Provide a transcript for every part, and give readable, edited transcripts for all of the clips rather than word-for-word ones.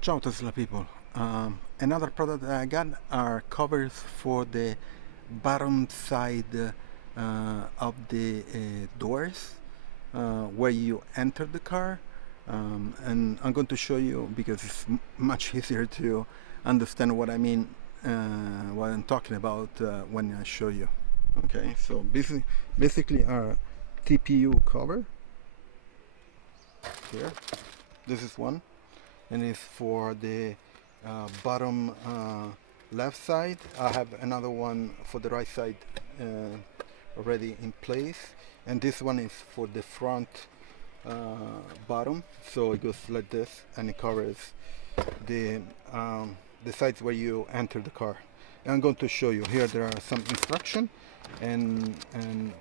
Ciao Tesla people. Another product that I got are covers for the bottom side of the doors where you enter the car. And I'm going to show you because it's much easier to understand what I mean, what I'm talking about when I show you. Okay, so basically our TPU cover here. This is one, and it's for the bottom left side. I have another one for the right side already in place, and this one is for the front bottom. So it goes like this, and it covers the the sides where you enter the car. And I'm going to show you here. There are some instruction and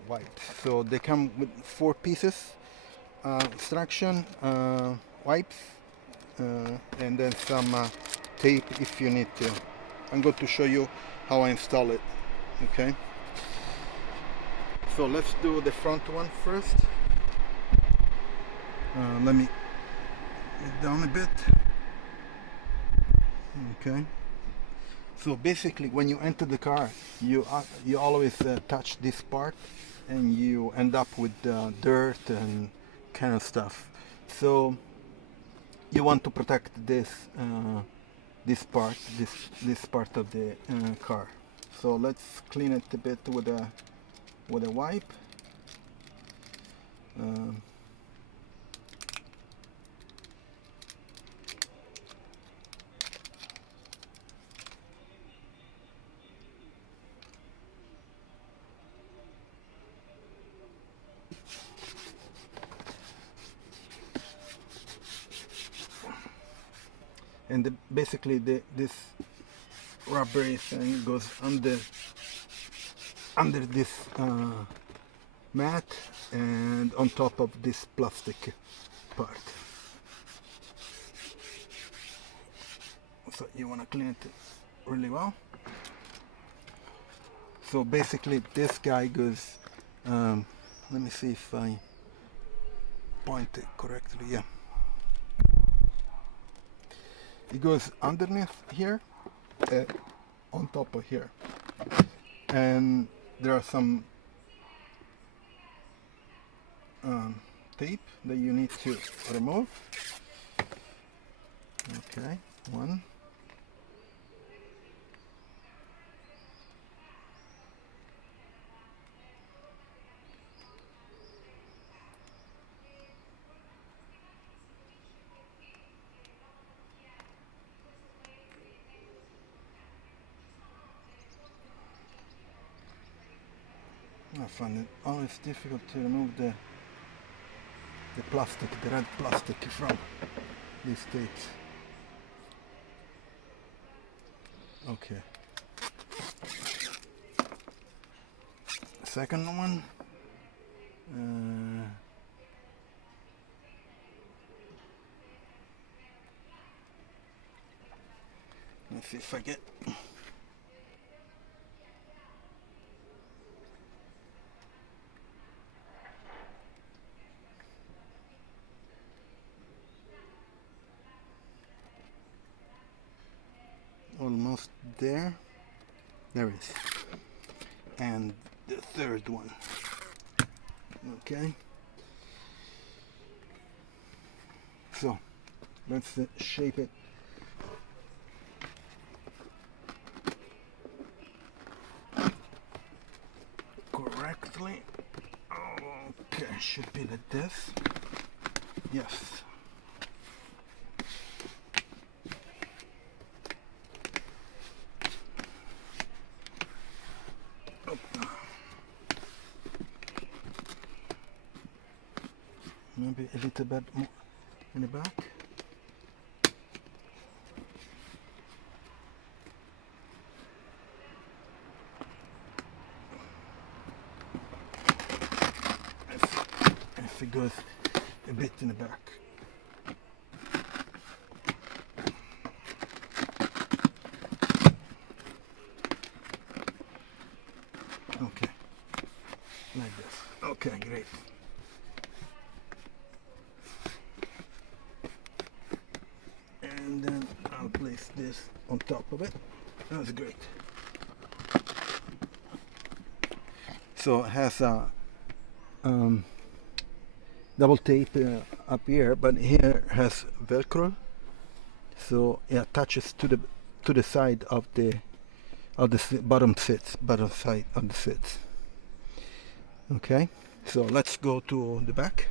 white. So they come with 4 pieces. Instruction, wipes, and then some tape if you need to. I'm going to show you how I install it. Okay, so let's do the front one first. Let me get down a bit. Okay, so basically when you enter the car, you always touch this part and you end up with dirt and kind of stuff. So you want to protect this part of the car. So let's clean it a bit with a wipe. Um, and basically this rubbery thing goes under this mat and on top of this plastic part. So you want to clean it really well. So basically this guy goes, let me see if I point it correctly. Yeah, it goes underneath here, on top of here, and there are some tape that you need to remove. Okay, one. I find it always difficult to remove the plastic, the red plastic from these tapes. Okay. Second one. Let's see if I get. Almost there. There it is. And the third one. Okay. So let's shape it. Correctly. Okay, should be like this. Yes. Maybe a little bit more in the back. If it goes a bit in the back. Okay, like this. Okay, great. And then place this on top of it. That's great. So it has a double tape up here, but here has Velcro, so it attaches to the side of the bottom side of the seats. Okay, so let's go to the back.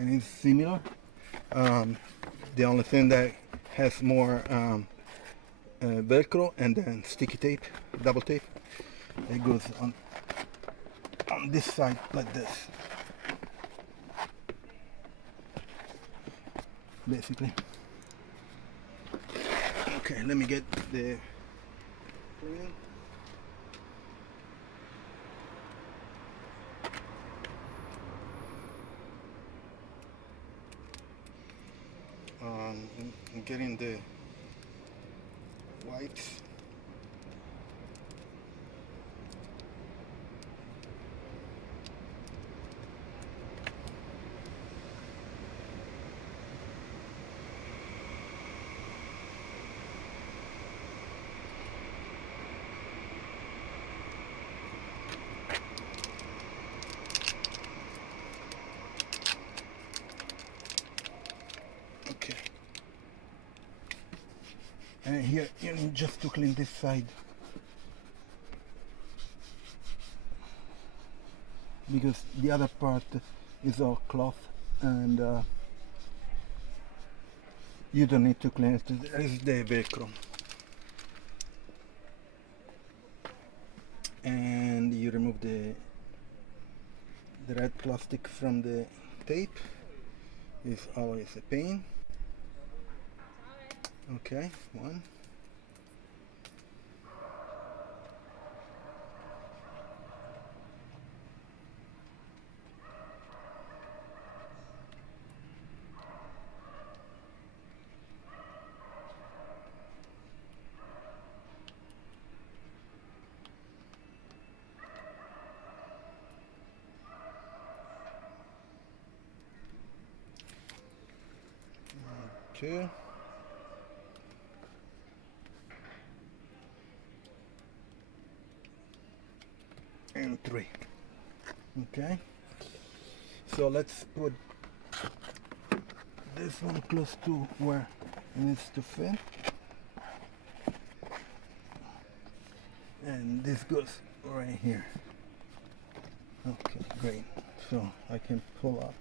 And it's similar. The only thing that has more Velcro and then sticky tape, double tape. It goes on this side like this, basically. Okay, let me get the I'm getting the wipes. Okay. And here you need just to clean this side, because the other part is all cloth and you don't need to clean it. There is the Velcro. And you remove the red plastic from the tape. It's always a pain. Okay, one. Two. And three. Okay, so let's put this one close to where it needs to fit, and this goes right here. Okay, great. So I can pull up.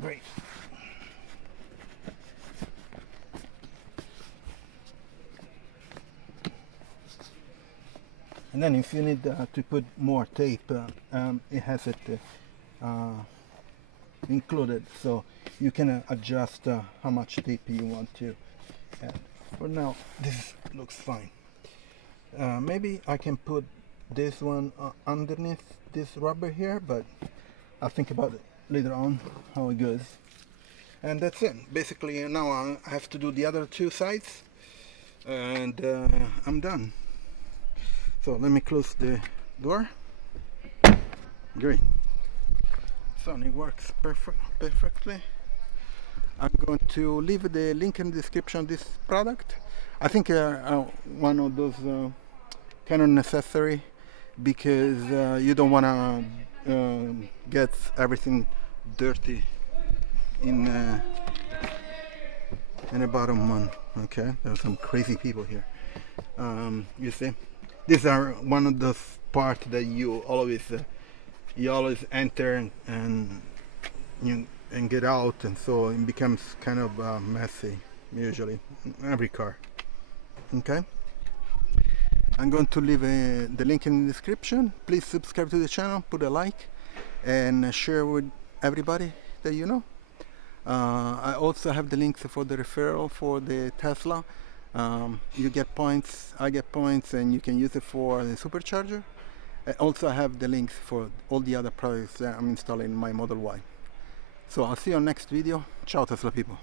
Great. And then if you need to put more tape, it has it included, so you can adjust how much tape you want to add. For now, this looks fine. Maybe I can put this one underneath this rubber here, but I'll think about it later on how it goes. And that's it. Basically now I have to do the other two sides, and I'm done. So let me close the door. Great. So it works perfectly. I'm going to leave the link in the description of this product. I think one of those kind of accessory, because you don't want to get everything dirty in the bottom one. Okay, there's some crazy people here. You see, these are one of those parts that you always enter and get out, and so it becomes kind of messy usually in every car. Okay, I'm going to leave the link in the description. Please subscribe to the channel, put a like, and share with everybody that you know. I also have the links for the referral for the Tesla. You get points, I get points, and you can use it for the Supercharger. I also have the links for all the other products that I'm installing in my Model Y. So I'll see you on next video. Ciao Tesla people.